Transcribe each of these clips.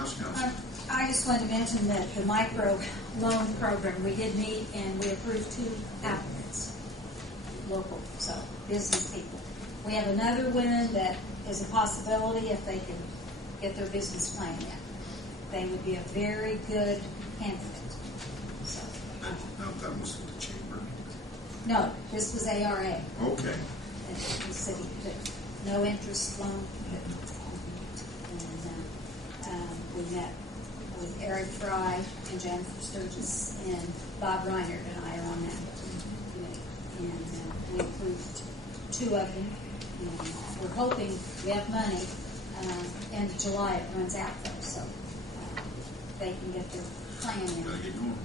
else, Council? I just wanted to mention that the micro loan program, we did meet and we approved 2 applicants, local, so business people. We have another one that is a possibility if they can get their business plan in. They would be a very good candidate. So, No, that was the chamber. no, this was ARA. Okay. The city, no interest loan. And we met with Eric Fry and Jennifer Sturgis and Bob Reiner and I are on that committee. And we approved 2 of them. And we're hoping we have money. End of July it runs out though, so they can get their plan in. Gotta get going.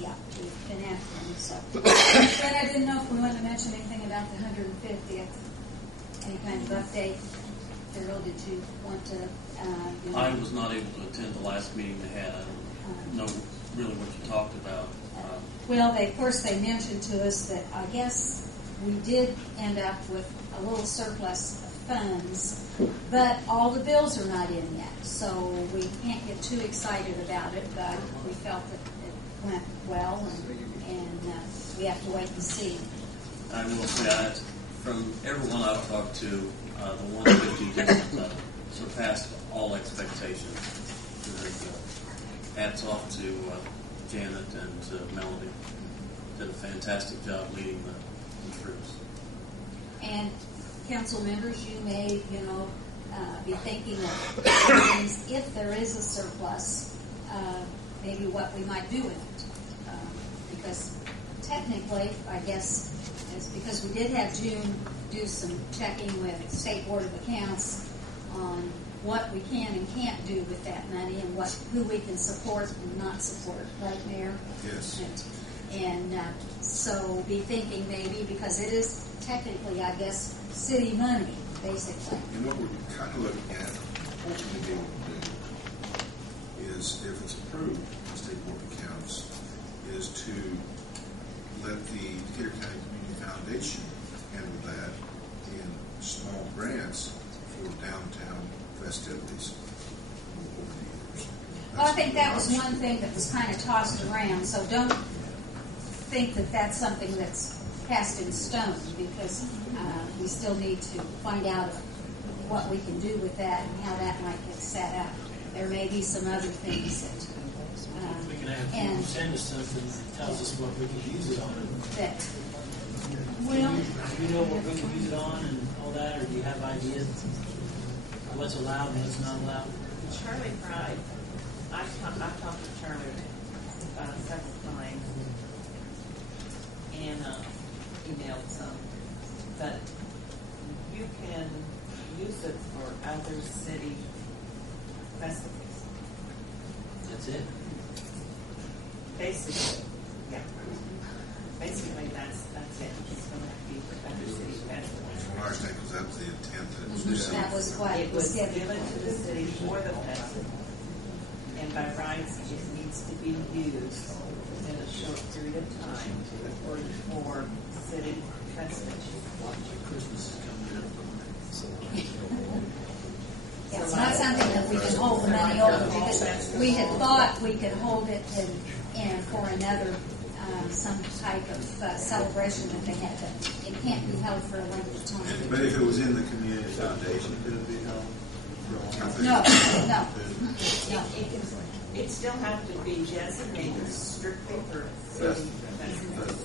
Yeah, we've been after them. So, but I didn't know if we wanted to mention anything about the 150th. Any kind of update? Daryl, did you want to? I was not able to attend the last meeting they had. I don't know really what you talked about. Well, of course they mentioned to us that I guess we did end up with a little surplus of funds, but all the bills are not in yet, so we can't get too excited about it. But we felt that it went well, and we have to wait and see. I will say, from everyone I've talked to, the 150 just surpassed all expectations. Hats off to Janet and to Melody. Did a fantastic job leading the troops. And council members, you may, be thinking of things if there is a surplus, maybe what we might do with it. Because technically, I guess, it's because we did have June do some checking with State Board of Accounts on what we can and can't do with that money and who we can support and not support, right, Mayor? Yes. And so be thinking maybe, because it is technically, I guess, city money, basically. And what we're kind of looking at, hopefully be able to do, is if it's approved by State Board of Accounts, is to let the Decatur County Community Foundation handle that in small grants for downtown festivities over the years. Well, I think that was one thing that was kind of tossed around, so don't think that that's something that's cast in stone, because we still need to find out what we can do with that and how that might get set up. There may be some other things that we can have people send us something that tells us what we can use it on. That Do you know what we can use it on and all that, or do you have ideas of what's allowed and what's not allowed? Charlie Fry, I've talked to Charlie several times and emailed some, but you can use it for other city festivals. That's it? Basically, yeah. Basically, that's it. It's going to be for other city festivals. From our standpoint, because that was the intent that it was received. that was what It was was given. given to the city for the festival, and by rights, it needs to be used in a short period of time for city festivals. Christmas is coming up. Yeah, it's not something that we can hold the money over, because we had thought we could hold it and for another some type of celebration that they had, but it can't be held for a length of time. But if it was in the community foundation, could it be held? No. It still have to be designated strictly for city festivals.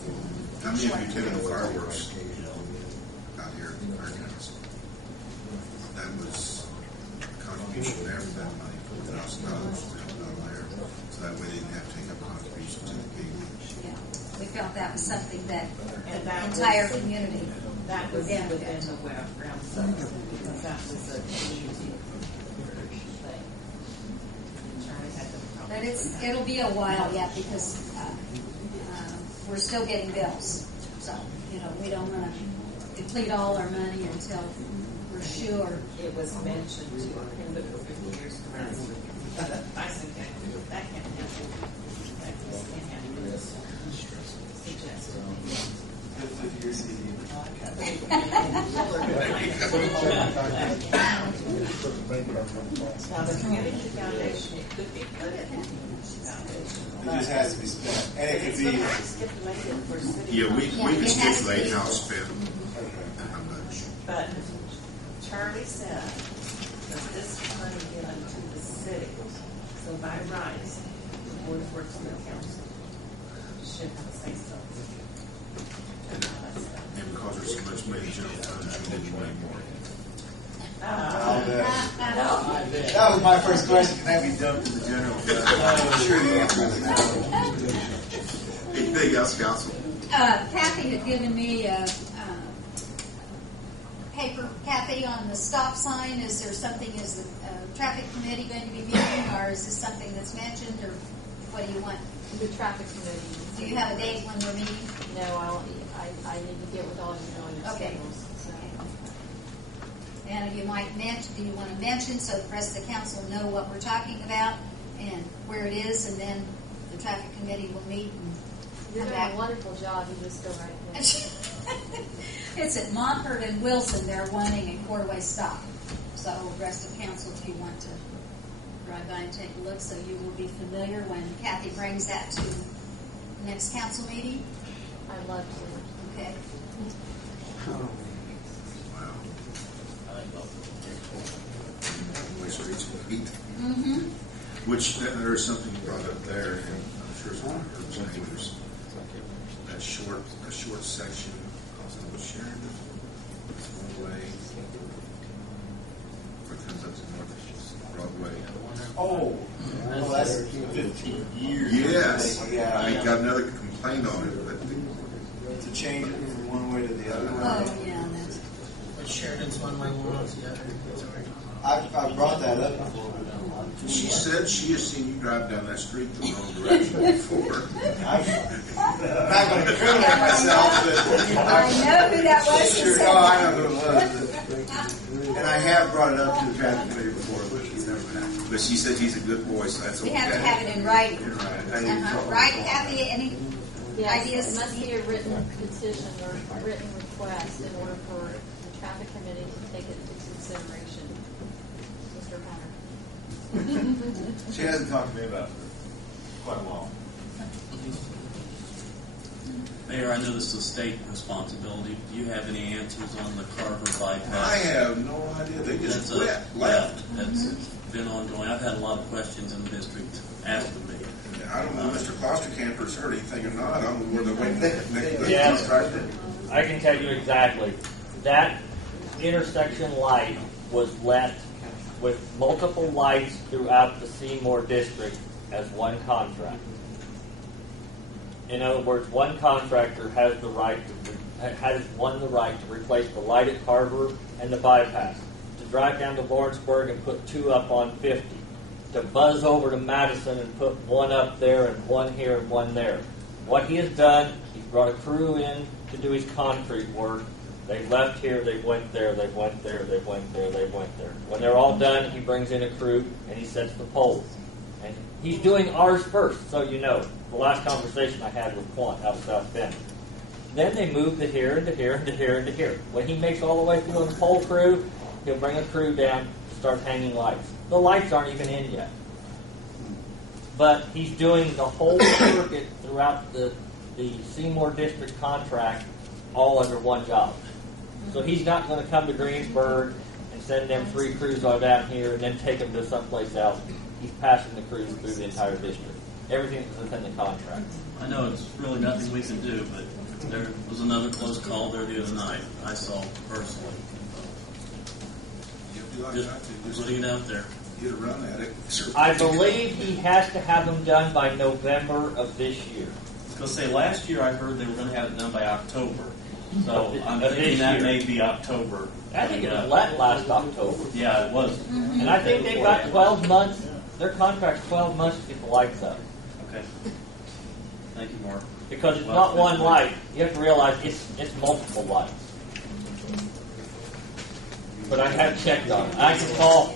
How many of you attended the fireworks out here in our council? That was a contribution there for that money, $4,000 there. So that way they didn't have to take up contributions to the people. Yeah, we felt that was something that And the that entire was- community That was within benefit. the ground zone, because that was a community thing. Charlie had the problem. But it'll be a while yet, because we're still getting bills. So, we don't want to deplete all our money until we're sure. It was mentioned to him that for 50 years to run. I said, that can't happen. That just can't happen. Suggested. 50 years easy. Now, the community foundation, it could be put in the community foundation. It just has to be spent, and it could be. Stipulated for city. Yeah, we Yeah, can it has to stipulate be. how it's spent and how much. But Charlie said that this is money given to the city. So by rights, the Board of Works and the council should have a say so. And because there's so much money in general fund, we didn't want more. That was my first question. Can that be dumped in the general fund? I'm sure the answer is no. Anything else, Council? Kathy had given me a paper, Kathy, on the stop sign. Is there something, is the traffic committee going to be meeting, or is this something that's mentioned, or what do you want? The traffic committee. Do you have a date when we're meeting? No, I need to get with all of you on your Okay. schedules. So. And you might mention, do you want to mention so the rest of the council know what we're talking about and where it is, and then the traffic committee will meet and You're come doing back? a wonderful job. You just go right ahead. It's at Montford and Wilson. They're wanting a four-way stop. So the rest of council, if you want to drive by and take a look, so you will be familiar when Kathy brings that to the next council meeting. I love to. Okay. Wow. Streets of heat. Mm-hmm. Which, there's something you brought up there, and I'm sure it's one of Herb's neighbors. That short section, was Sharon, it's one way. Where it comes up to North Broadway. Oh, well, that's 15 years. Yes. Yeah. I got another complaint on it, but To change it from one way to the other. Oh, yeah, that's, But Sheridan's one way, one's the other. I've brought that up before. she said she has seen you drive down that street the wrong direction before. I'm not going to incriminate myself, but I know who that was. Sure, no, I know who it was. And I have brought it up to the traffic committee before, but she's never been asked. But she said he's a good boy, so that's We okay. have to have it in writing. You're right. I need to Uh-huh. talk Right, about Kathy? Any Yes, ideas? it must be a written petition or a written request in order for the traffic committee to take it into consideration. Mr. Hunter. She hasn't talked to me about it for quite a while. Mayor, I know this is a state responsibility. Do you have any answers on the Carver bypass? I have no idea. They just left. That's been ongoing. I've had a lot of questions in the district after me. I don't know if Mr. Klosterkamper's heard anything or not. I don't know where they're waiting. Yes. I can tell you exactly. That intersection light was left with multiple lights throughout the Seymour district as one contract. In other words, one contractor has the right won the right to replace the light at Carver and the bypass, to drive down to Lawrenceburg and put two up on 50, to buzz over to Madison and put one up there and one here and one there. What he has done, he's brought a crew in to do his concrete work. They left here, they went there, they went there, they went there, they went there. When they're all done, he brings in a crew and he sets the poles. And he's doing ours first, so you know. The last conversation I had with Quant out of South Bend. Then they move to here and to here and to here and to here. When he makes all the way through on the pole crew, he'll bring a crew down to start hanging lights. The lights aren't even in yet. But he's doing the whole circuit throughout the Seymour District contract all under one job. So he's not going to come to Greensburg and send them 3 crews on down here and then take them to someplace else. He's passing the crews through the entire district. Everything is within the contract. I know it's really nothing we can do, but there was another close call there the other night. I saw personally. You'll be like Just that too. putting it out there. Get a run at it. I believe he has to have them done by November of this year. Because say last year I heard they were going to have it done by October. So I'm Of this thinking that year. may be October. I think it was last October. Yeah, it was. And I think they've got 12 months. Their contract's 12 months to get the lights up. Okay. Thank you, Mark. Because it's not one light. You have to realize it's multiple lights. But I have checked on it. I can call